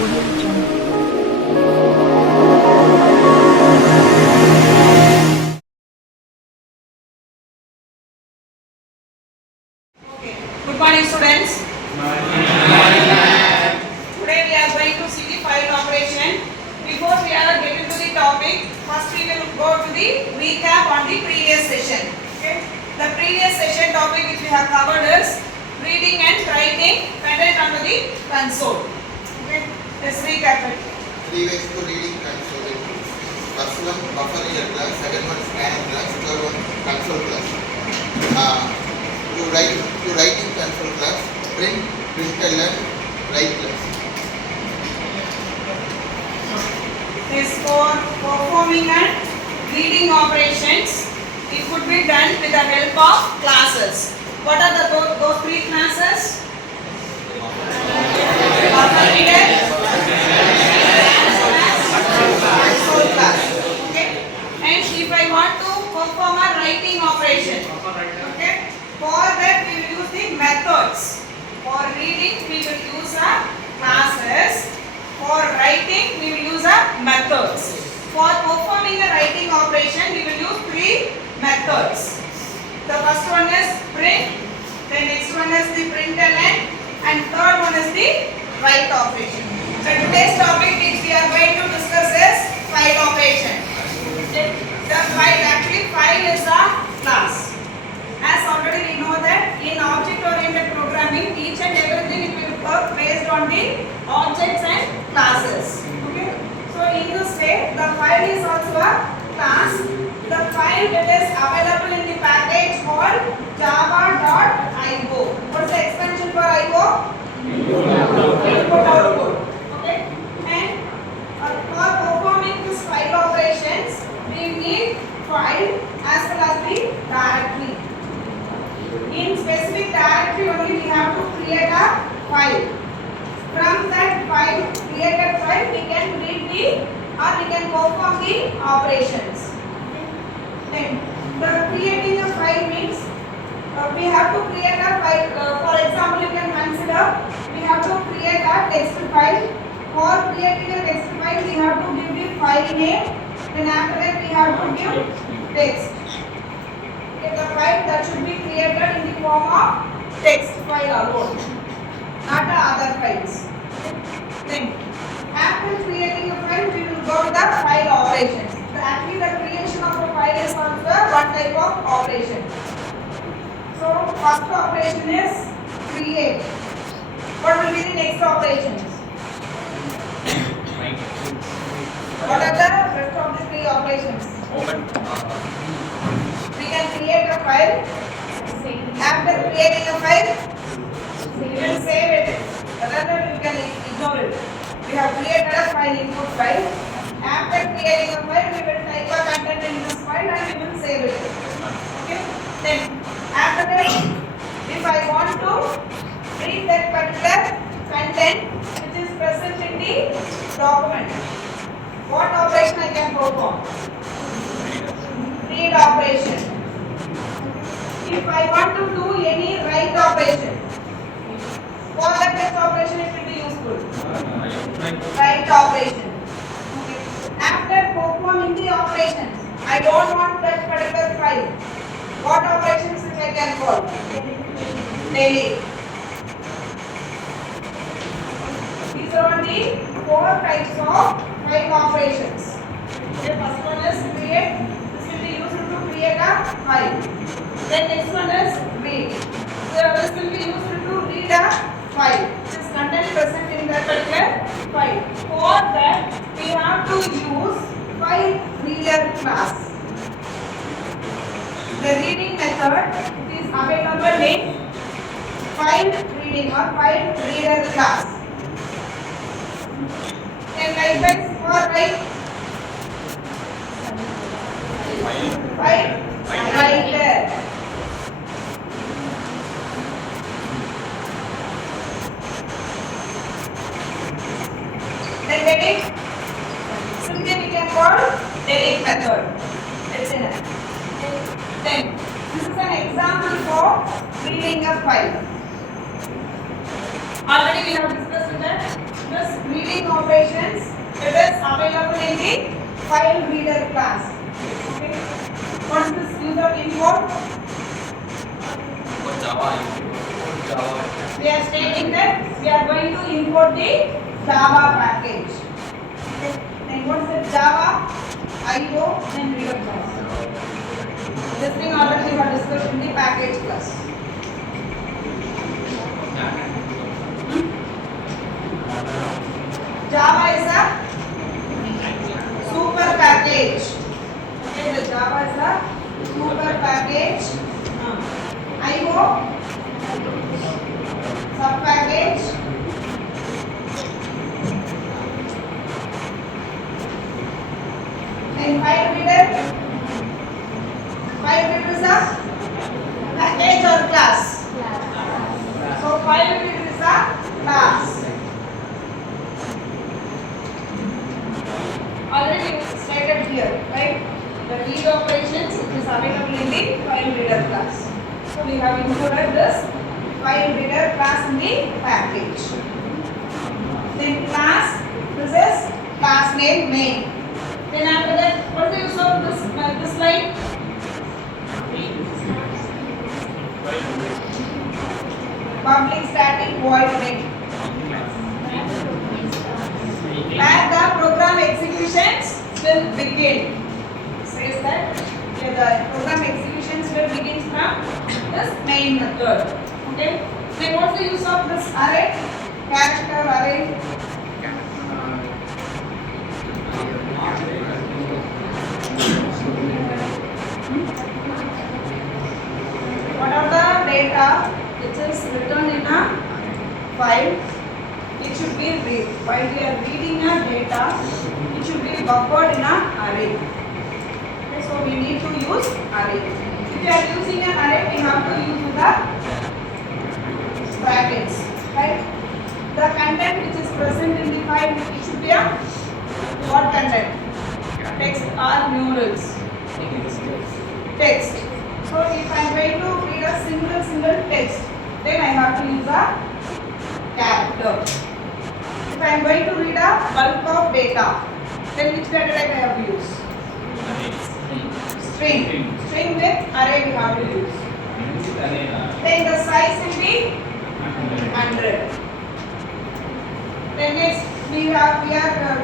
Good morning, students. Today we are going to see the file operation. Before we are getting to the topic, first we will go to the recap on the previous session. Okay. The previous session topic which we have covered is reading and writing content under the console. Okay. Let's recap it. 3 ways to reading console. First one buffer reader class, second one scan class, third one console class. To writing console class, print, println, write class. Is for performing and reading operations. It could be done with the help of classes. What are those three classes? Buffer reader, console class. Okay. And if I want to perform a writing operation, okay, for that we will use the methods. For reading we will use a classes. For writing we will use a methods. For performing a writing operation we will use three methods. The first one is print, the next one is the println, and third one is the write operation. So today's topic which we are going to discuss is file operation. The file is a class. As already we know that in object-oriented programming, each and everything it will work based on the objects and classes. Okay. So in this way, the file is also a class. The file that is available in the package called java.io. What is the extension for IO? Input output. Okay. And for performing this file operations, we need file as well as the directory. In specific directory only we have to create a file. From that file, created file, we can read we can perform the operations. Then, the creating a file means we have to create a file. For example, you can consider we have to create a text file. For creating a text file, we have to give the file name. Then after that, we have to give text. The file that should be created in the form of text file alone, not the other files. Then, after creating a file, we will go to the file operations. Actually, the creation of a file is also one type of operation. So, first operation is create. What will be the next operations? What are the rest of the three operations? We can create a file. After creating a file, we will save it. Rather, we can ignore it. We have created a file, input file. After creating a file, we will type a content in this file and we will save it. Okay. Then, after that, if I want to read that particular content which is present in the document, what operation I can perform? Read operation. If I want to do any write operation, for that next operation it will be useful. Write operation. Okay. After performing the operations, I don't want that particular file. What operations which I can call? Delete. These are only four types of file operations. The first one is create. This will be used to create a file. Then next one is read. So this will be used to read a file. This content present in that particular file. For that, we have to use file reader class. The reading method is available in file reading or file reader class. And likewise for write, file writer. Then delete, simply we can call delete method. It's in it. Then this is an example for reading a file. Already we have discussed that this reading reading operations, it is available in the file reader class. Okay. What is this use of import? We are stating that we are going to import the Java package. Okay. Then what is the Java? IO and reader class. This thing already we have discussed in the package class. Java is a super package. Okay, the Java is a super package. IO sub package. And file reader. File reader is a package or class. So file reader is a class. Already stated here, right? The read operations is available in the file reader class. So we have included this file reader class in the package. Then class, this is class name main. Then after that, what is the use of this line? Public static void main. Where the program executions will begin. Says that the program executions will begin from this main method. Okay. Then what's the use of this array? Character array. What are the data which is written in a file? It should be read. While we are reading a data, it should be buffered in an array. Okay, so we need to use array. If you are using an array, we have to use the brackets. Right? The content which is present in the file, it should be a what content? Text or numerals? Text. So if I am going to read a single text, then I have to use a character. If I am going to read a bulk of data, then which data type I have to use? String. String with array we have to use. Then the size will be 100. Then next we are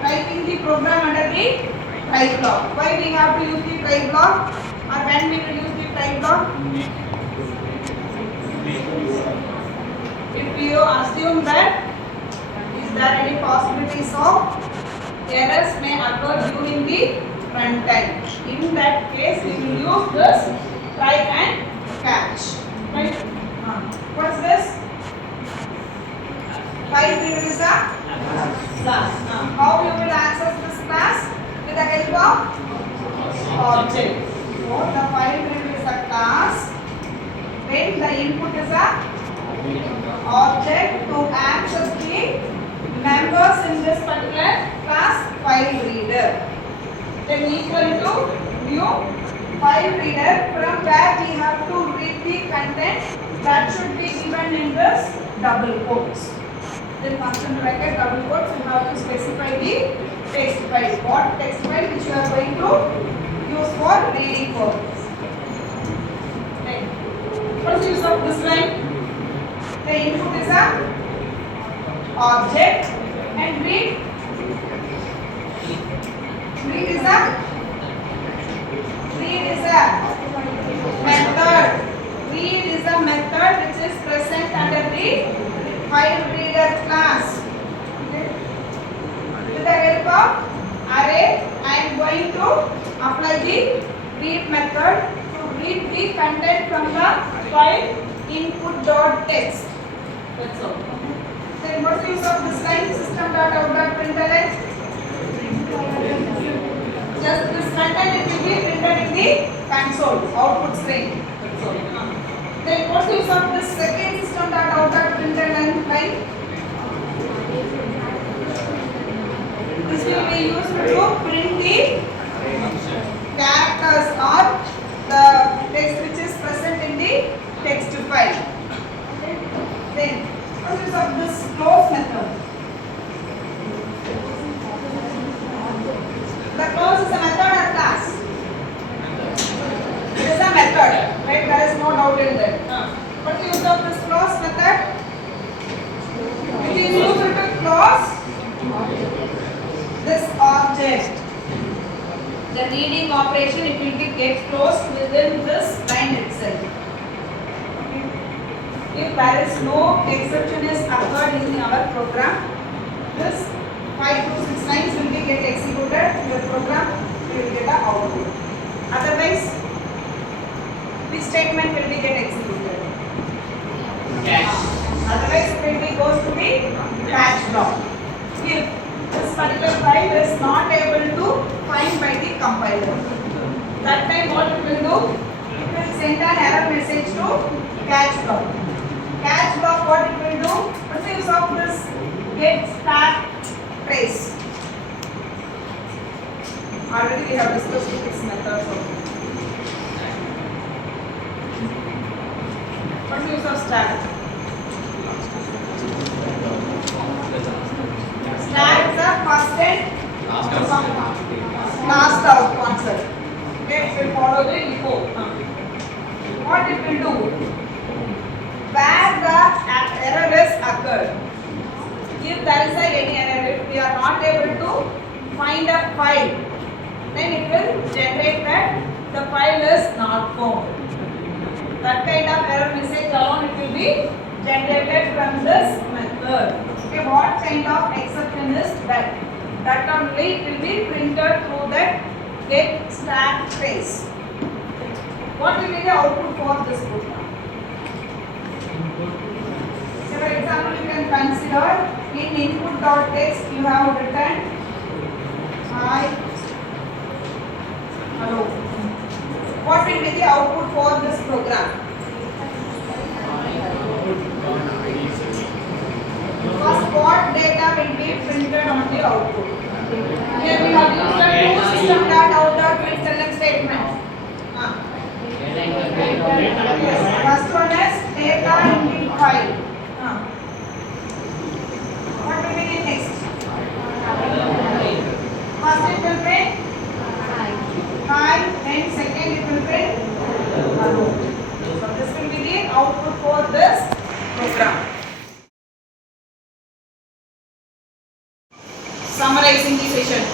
typing the program under the try block. Why we have to use the try block, or when we will use the try block? If you assume that is there any possibilities of errors may occur during the runtime. In that case, we will use this try and catch. Right? What's this? File reader is a class. How you will access this class? With the help of object. So the file reader is a class. Then the input is a object to access the members in this particular class file reader. Then equal to new file reader, from where we have to read the content that should be given in this double quotes. Then function bracket double quotes, you have to specify the text file. What text file which you are going to use for reading purpose. Okay. What is the use of this line? The input is a object and read is a method. Read is a method which is present under the file reader class. Okay. With the help of array, I am going to apply the read method to read the content from the file input.text. That's all. Then what's the use of this line? System.out.println. Just this content it will be printed in the console output string. That's all. Then what's the use of this second system.out.println line? This will be used to print the characters or the text which is present in the text file. Okay. Then what is of this close method? reading operation, it will be get closed within this line itself. Okay. If there is no exception is occurred in our program, this 5 to 6 lines will be get executed. Your program will get a output. Otherwise, which statement will be get executed? Otherwise, it will be goes to the catch block. If this particular file is not able to find by the compiler, that time what it will do? It will send an error message to catch block. Catch block, what it will do? What's the use of this get stack trace? Already we have discussed its methods also. What's the use of stack? Stack the first and last out concept. Okay, it will follow the before. What it will do? Where the error is occurred. If there is any error, if we are not able to find a file, then it will generate that the file is not found. That kind of error message alone it will be generated from this method. Okay, what kind of exception is that? That only it will be printed through that get stack trace. What will be the output for this program? So for example, you can consider in input.text you have written hi, hello. What will be the output for this program? First, what data will be printed on the output? Here we have used the two system.out.println statement. Yes. First one is data in the file. What will be the next? First it will print hi, and second it will print hello. So this will be the output for this program. Summarizing the session.